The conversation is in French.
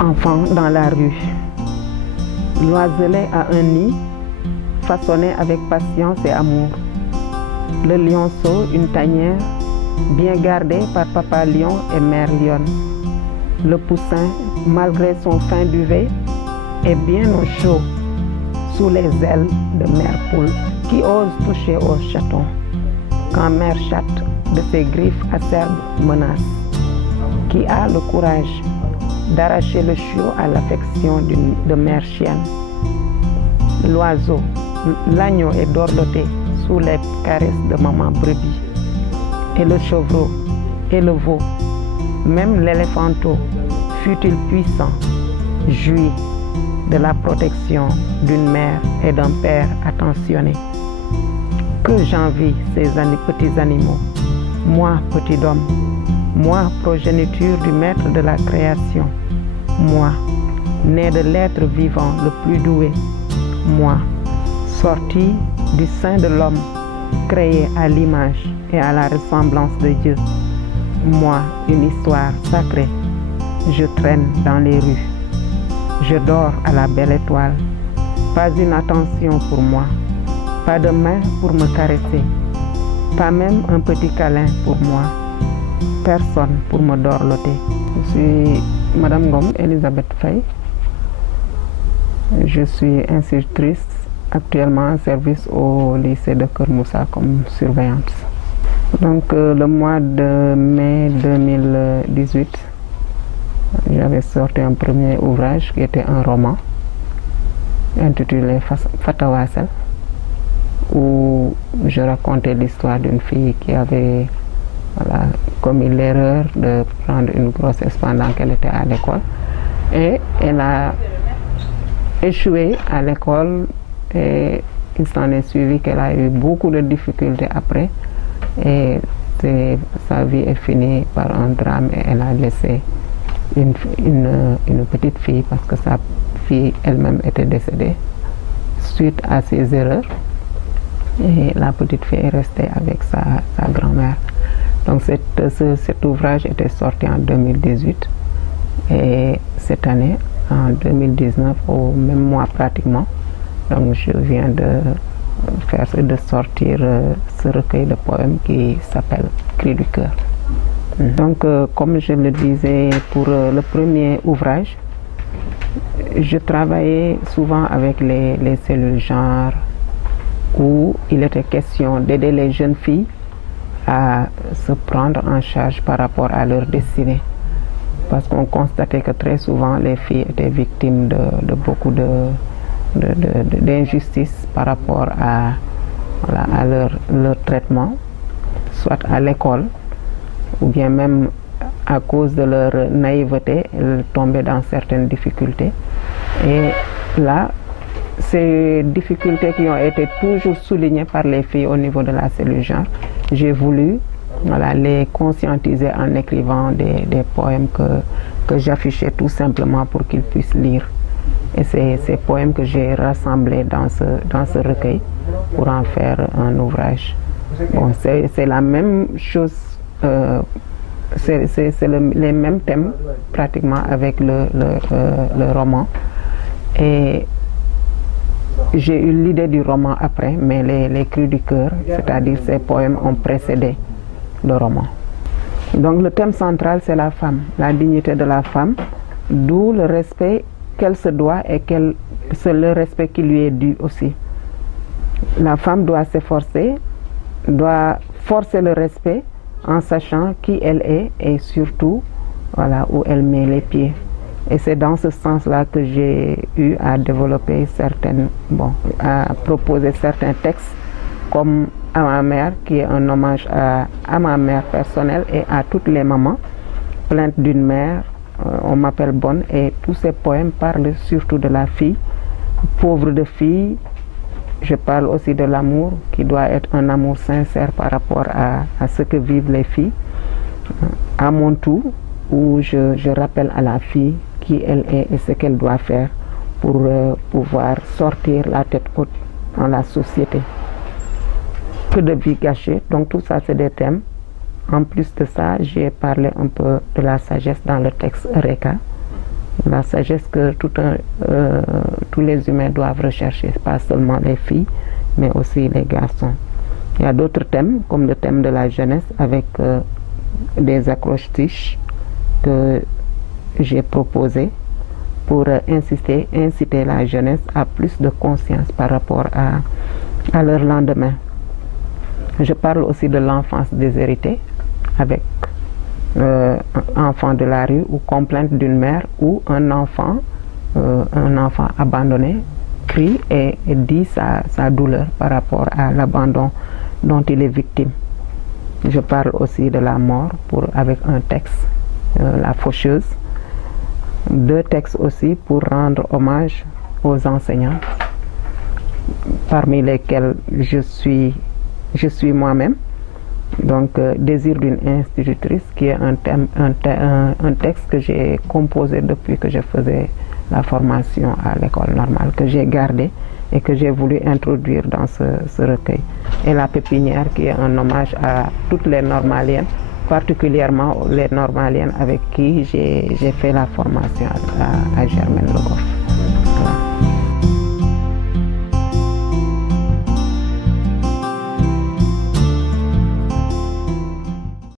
Enfant dans la rue. L'oiselet a un nid façonné avec patience et amour. Le lionceau, une tanière bien gardée par papa lion et mère lionne. Le poussin, malgré son fin duvet, est bien au chaud sous les ailes de mère poule qui ose toucher au chaton quand mère chatte de ses griffes acerbes menace, qui a le courage d'arracher le chiot à l'affection de mère chienne. L'oiseau, l'agneau est dorloté sous les caresses de maman brebis. Et le chevreau et le veau, même l'éléphanteau, fût-il puissant, jouit de la protection d'une mère et d'un père attentionné. Que j'envie ces petits animaux, moi petit homme, moi progéniture du maître de la création, moi, né de l'être vivant le plus doué, moi, sorti du sein de l'homme, créé à l'image et à la ressemblance de Dieu. Moi, une histoire sacrée, je traîne dans les rues. Je dors à la belle étoile. Pas une attention pour moi, pas de main pour me caresser, pas même un petit câlin pour moi, personne pour me dorloter. Je suis Madame Ngom Elisabeth Faye. Je suis institutrice actuellement en service au lycée de Keur Moussa comme surveillante. Donc le mois de mai 2018, j'avais sorti un premier ouvrage qui était un roman intitulé Fatawasel, où je racontais l'histoire d'une fille qui avait commis l'erreur de prendre une grossesse pendant qu'elle était à l'école, et elle a échoué à l'école et il s'en est suivi qu'elle a eu beaucoup de difficultés après et sa vie est finie par un drame et elle a laissé une petite fille parce que sa fille elle-même était décédée suite à ses erreurs et la petite fille est restée avec sa grand-mère. Donc cet ouvrage était sorti en 2018 et cette année, en 2019, au même mois pratiquement, donc je viens de sortir ce recueil de poèmes qui s'appelle Cri du cœur. Donc comme je le disais pour le premier ouvrage, je travaillais souvent avec les cellules genre où il était question d'aider les jeunes filles à se prendre en charge par rapport à leur destinée. Parce qu'on constatait que très souvent les filles étaient victimes de beaucoup d'injustices par rapport à leur traitement, soit à l'école, ou bien même à cause de leur naïveté, elles tombaient dans certaines difficultés. Et là, ces difficultés qui ont été toujours soulignées par les filles au niveau de la cellule genre, j'ai voulu les conscientiser en écrivant des poèmes que j'affichais tout simplement pour qu'ils puissent lire. Et c'est ces poèmes que j'ai rassemblés dans ce recueil pour en faire un ouvrage. Bon, c'est la même chose, c'est les mêmes thèmes pratiquement avec le roman. Et j'ai eu l'idée du roman après, mais les cris du cœur, c'est-à-dire ces poèmes ont précédé le roman. Donc le thème central, c'est la femme, la dignité de la femme, d'où le respect qu'elle se doit et c'est le respect qui lui est dû aussi. La femme doit s'efforcer, doit forcer le respect en sachant qui elle est et surtout où elle met les pieds. Et c'est dans ce sens-là que j'ai eu à développer à proposer certains textes comme à ma mère, qui est un hommage à ma mère personnelle et à toutes les mamans. Plainte d'une mère, on m'appelle bonne, et tous ces poèmes parlent surtout de la fille, pauvre de fille. Je parle aussi de l'amour, qui doit être un amour sincère par rapport à ce que vivent les filles. À mon tour, où je rappelle à la fille qui elle est et ce qu'elle doit faire pour pouvoir sortir la tête haute dans la société. Que de vie gâchée, donc tout ça c'est des thèmes. En plus de ça, j'ai parlé un peu de la sagesse dans le texte Eureka, la sagesse que tous les humains doivent rechercher, pas seulement les filles, mais aussi les garçons. Il y a d'autres thèmes, comme le thème de la jeunesse, avec des accroches-tiges que j'ai proposés pour inciter la jeunesse à plus de conscience par rapport à leur lendemain. Je parle aussi de l'enfance déshéritée, avec enfant de la rue ou complainte d'une mère où un enfant abandonné crie et dit sa douleur par rapport à l'abandon dont il est victime. Je parle aussi de la mort avec un texte, La Faucheuse. 2 textes aussi pour rendre hommage aux enseignants, parmi lesquels je suis moi-même. Donc, Désir d'une institutrice, qui est un texte que j'ai composé depuis que je faisais la formation à l'école normale, que j'ai gardé et que j'ai voulu introduire dans ce recueil. Et La Pépinière, qui est un hommage à toutes les normaliennes, particulièrement les normaliennes avec qui j'ai fait la formation à Germaine Le Goff. Voilà.